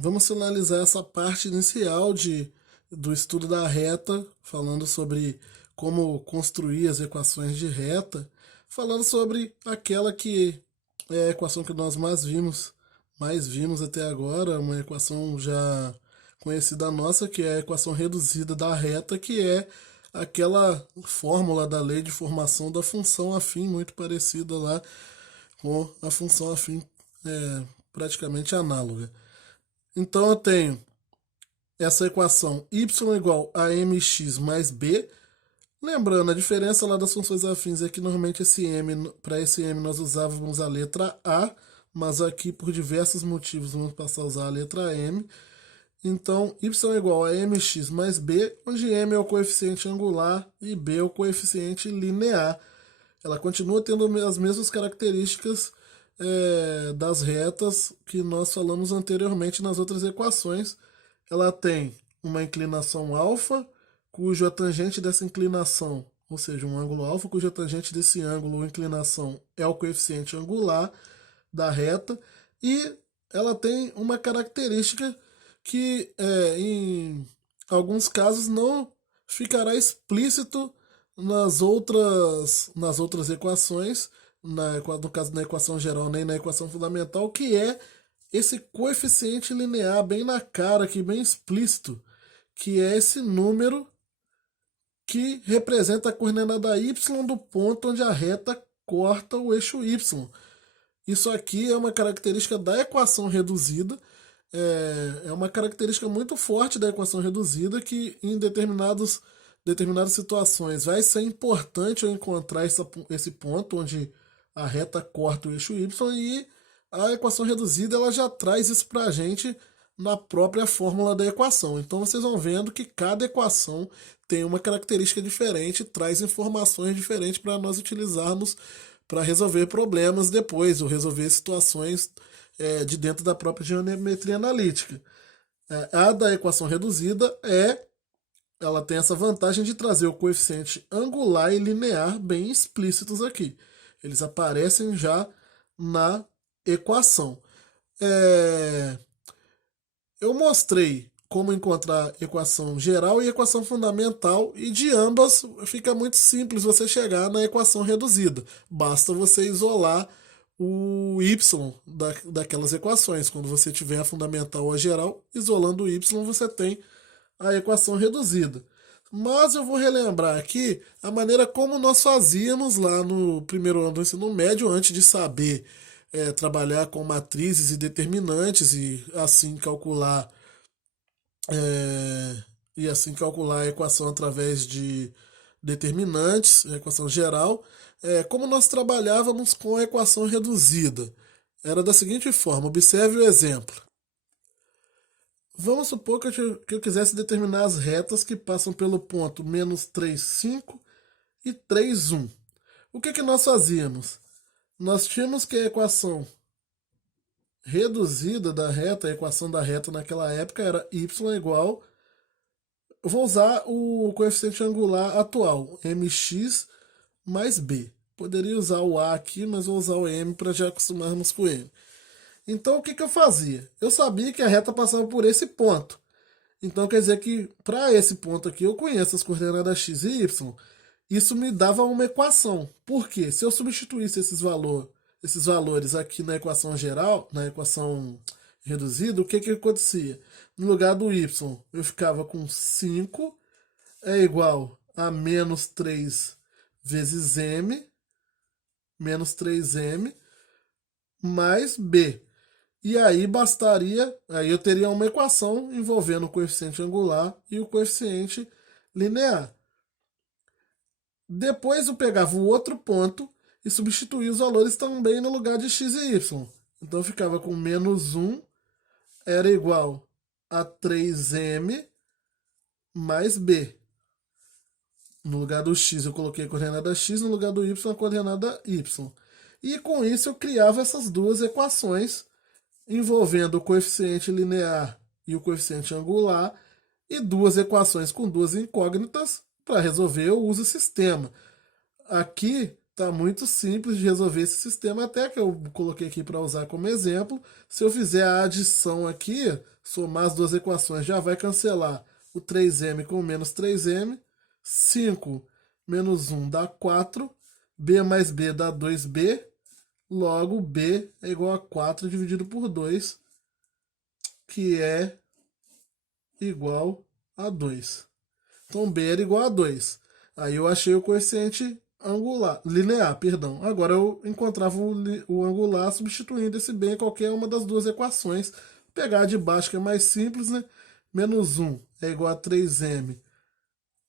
vamos finalizar essa parte inicial do estudo da reta, falando sobre como construir as equações de reta, falando sobre aquela que é a equação que nós mais vimos até agora, uma equação já conhecida nossa, que é a equação reduzida da reta, que é aquela fórmula da lei de formação da função afim, muito parecida lá com a função afim, praticamente análoga. Então eu tenho essa equação y igual a mx mais b. Lembrando, a diferença lá das funções afins é que normalmente para esse m nós usávamos a letra A, mas aqui por diversos motivos vamos passar a usar a letra m. Então, y igual a mx mais b, onde m é o coeficiente angular e b é o coeficiente linear. Ela continua tendo as mesmas características das retas que nós falamos anteriormente nas outras equações. Ela tem uma inclinação alfa, cuja tangente dessa inclinação, ou seja, um ângulo alfa, cuja tangente desse ângulo ou inclinação é o coeficiente angular da reta, e ela tem uma característica que em alguns casos não ficará explícito nas outras equações, no caso da equação geral nem na equação fundamental, que é esse coeficiente linear bem na cara, aqui bem explícito, que é esse número que representa a coordenada y do ponto onde a reta corta o eixo y. Isso aqui é uma característica da equação reduzida, é uma característica muito forte da equação reduzida que em determinadas situações vai ser importante eu encontrar esse ponto onde a reta corta o eixo y, e a equação reduzida ela já traz isso para a gente na própria fórmula da equação. Então vocês vão vendo que cada equação tem uma característica diferente, traz informações diferentes para nós utilizarmos para resolver problemas depois, ou resolver situações de dentro da própria geometria analítica. A da equação reduzida ela tem essa vantagem de trazer o coeficiente angular e linear bem explícitos aqui. Eles aparecem já na equação. Eu mostrei como encontrar equação geral e equação fundamental, e de ambas fica muito simples você chegar na equação reduzida. Basta você isolar o y daquelas equações. Quando você tiver a fundamental ou a geral, isolando o y, você tem a equação reduzida. Mas eu vou relembrar aqui a maneira como nós fazíamos lá no primeiro ano do ensino médio, antes de saber trabalhar com matrizes e determinantes e assim calcular a equação através de determinantes, a equação geral. Como nós trabalhávamos com a equação reduzida? Era da seguinte forma, observe o exemplo. Vamos supor que eu quisesse determinar as retas que passam pelo ponto menos 3, 5 e 3, 1. O que nós fazíamos? Nós tínhamos que a equação reduzida da reta, a equação da reta naquela época era y igual... Eu vou usar o coeficiente angular atual, mx mais b. Poderia usar o a aqui, mas vou usar o m para já acostumarmos com ele. Então o que eu fazia? Eu sabia que a reta passava por esse ponto. Então quer dizer que para esse ponto aqui eu conheço as coordenadas x e y. Isso me dava uma equação. Por quê? Se eu substituísse esses valores aqui na equação geral, na equação reduzida, o que acontecia? No lugar do y, eu ficava com 5 é igual a menos 3 vezes m, menos 3m, mais b. E aí aí eu teria uma equação envolvendo o coeficiente angular e o coeficiente linear. Depois eu pegava o outro ponto e substituía os valores também no lugar de x e y. Então eu ficava com menos 1 era igual a 3m mais b. No lugar do x eu coloquei a coordenada x, no lugar do y a coordenada y. E com isso eu criava essas duas equações envolvendo o coeficiente linear e o coeficiente angular, e duas equações com duas incógnitas. Para resolver eu uso o sistema. Aqui está muito simples de resolver esse sistema, até que eu coloquei aqui para usar como exemplo. Se eu fizer a adição aqui, somar as duas equações já vai cancelar o 3m com o menos 3m. 5 menos 1 dá 4. B mais B dá 2B. Logo, B é igual a 4 dividido por 2, que é igual a 2. Então, B era igual a 2. Aí eu achei o coeficiente linear, perdão. Agora eu encontrava o angular substituindo esse B em qualquer uma das duas equações. Vou pegar a de baixo, que é mais simples, né? Menos 1 é igual a 3m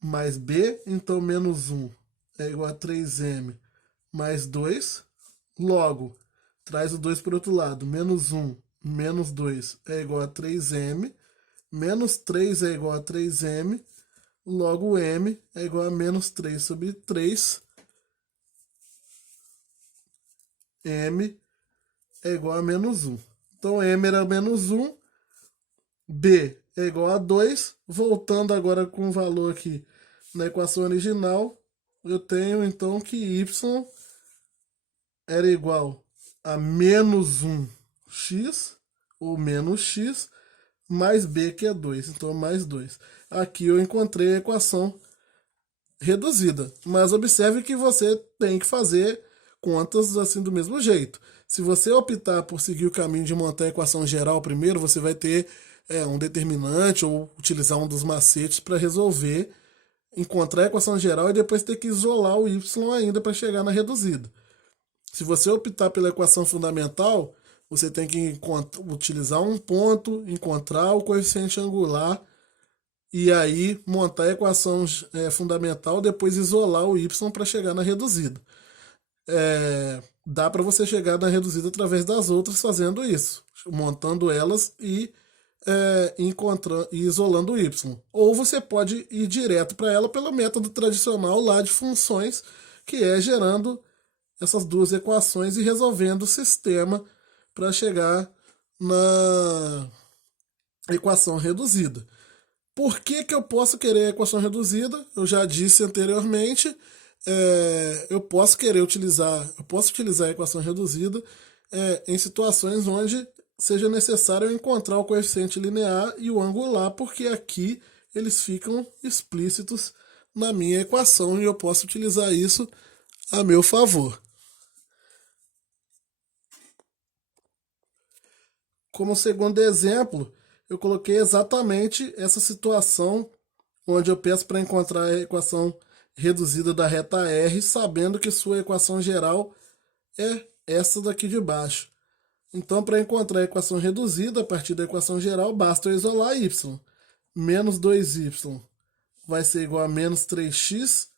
mais B. Então, menos 1 é igual a 3m mais 2. Logo, traz o 2 para o outro lado. Menos 1 menos 2 é igual a 3m. Menos 3 é igual a 3m. Logo, m é igual a menos 3 sobre 3. M é igual a menos 1. Então, m era menos 1. B é igual a 2. Voltando agora com o valor aqui na equação original, eu tenho então que y era igual a menos 1x, ou menos x, mais b, que é 2. Então, mais 2. Aqui eu encontrei a equação reduzida. Mas observe que você tem que fazer contas assim do mesmo jeito. Se você optar por seguir o caminho de montar a equação geral primeiro, você vai ter um determinante ou utilizar um dos macetes para resolver, encontrar a equação geral e depois ter que isolar o y ainda para chegar na reduzida. Se você optar pela equação fundamental, você tem que utilizar um ponto, encontrar o coeficiente angular e aí montar a equação fundamental, depois isolar o y para chegar na reduzida. Dá para você chegar na reduzida através das outras fazendo isso, montando elas e encontrando e isolando o y. Ou você pode ir direto para ela pelo método tradicional lá de funções, que é gerando essas duas equações e resolvendo o sistema para chegar na equação reduzida. Por que eu posso querer a equação reduzida? Eu já disse anteriormente, eu posso utilizar a equação reduzida em situações onde seja necessário encontrar o coeficiente linear e o angular, porque aqui eles ficam explícitos na minha equação e eu posso utilizar isso a meu favor. Como segundo exemplo, eu coloquei exatamente essa situação onde eu peço para encontrar a equação reduzida da reta R, sabendo que sua equação geral é essa daqui de baixo. Então, para encontrar a equação reduzida a partir da equação geral, basta eu isolar y. Menos 2y vai ser igual a menos 3x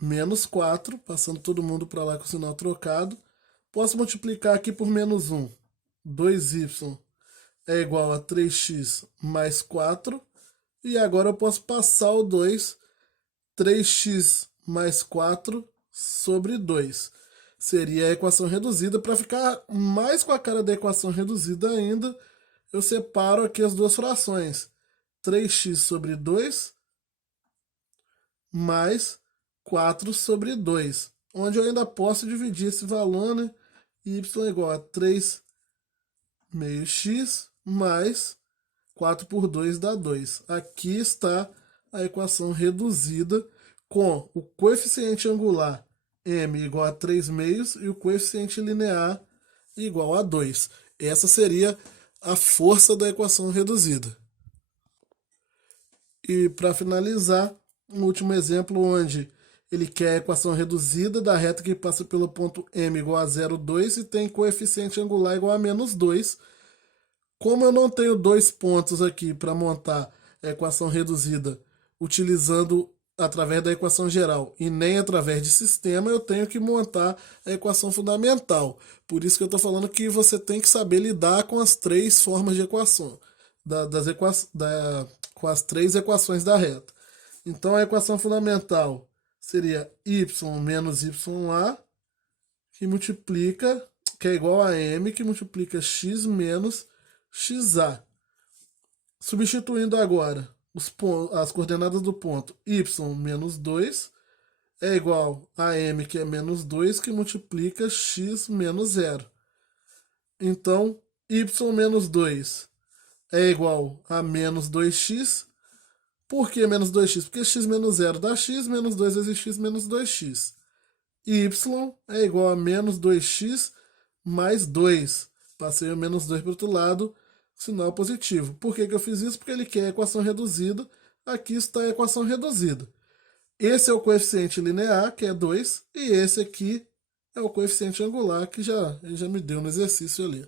menos 4, passando todo mundo para lá com o sinal trocado. Posso multiplicar aqui por menos 1. 2y é igual a 3x mais 4. E agora eu posso passar o 2. 3x mais 4 sobre 2. Seria a equação reduzida. Para ficar mais com a cara da equação reduzida ainda, eu separo aqui as duas frações. 3x sobre 2 mais 4 sobre 2. Onde eu ainda posso dividir esse valor, né? Y é igual a 3 meio x mais 4 por 2 dá 2. Aqui está a equação reduzida com o coeficiente angular m igual a 3 meios e o coeficiente linear igual a 2. Essa seria a força da equação reduzida. E para finalizar, um último exemplo onde ele quer a equação reduzida da reta que passa pelo ponto M igual a 0,2 e tem coeficiente angular igual a menos 2. Como eu não tenho dois pontos aqui para montar a equação reduzida utilizando através da equação geral e nem através de sistema, eu tenho que montar a equação fundamental. Por isso que eu estou falando que você tem que saber lidar com as três formas de equação, com as três equações da reta. Então a equação fundamental seria y menos ya, que é igual a m, que multiplica x menos xa. Substituindo agora as coordenadas do ponto, y menos 2 é igual a m, que é menos 2, que multiplica x menos 0. Então, y menos 2 é igual a menos 2x. Por que menos 2x? Porque x menos zero dá x, menos 2 vezes x menos 2x. Y é igual a menos 2x mais 2. Passei o menos 2 para o outro lado, sinal positivo. Por que eu fiz isso? Porque ele quer a equação reduzida. Aqui está a equação reduzida. Esse é o coeficiente linear, que é 2, e esse aqui é o coeficiente angular, que ele já me deu no exercício ali.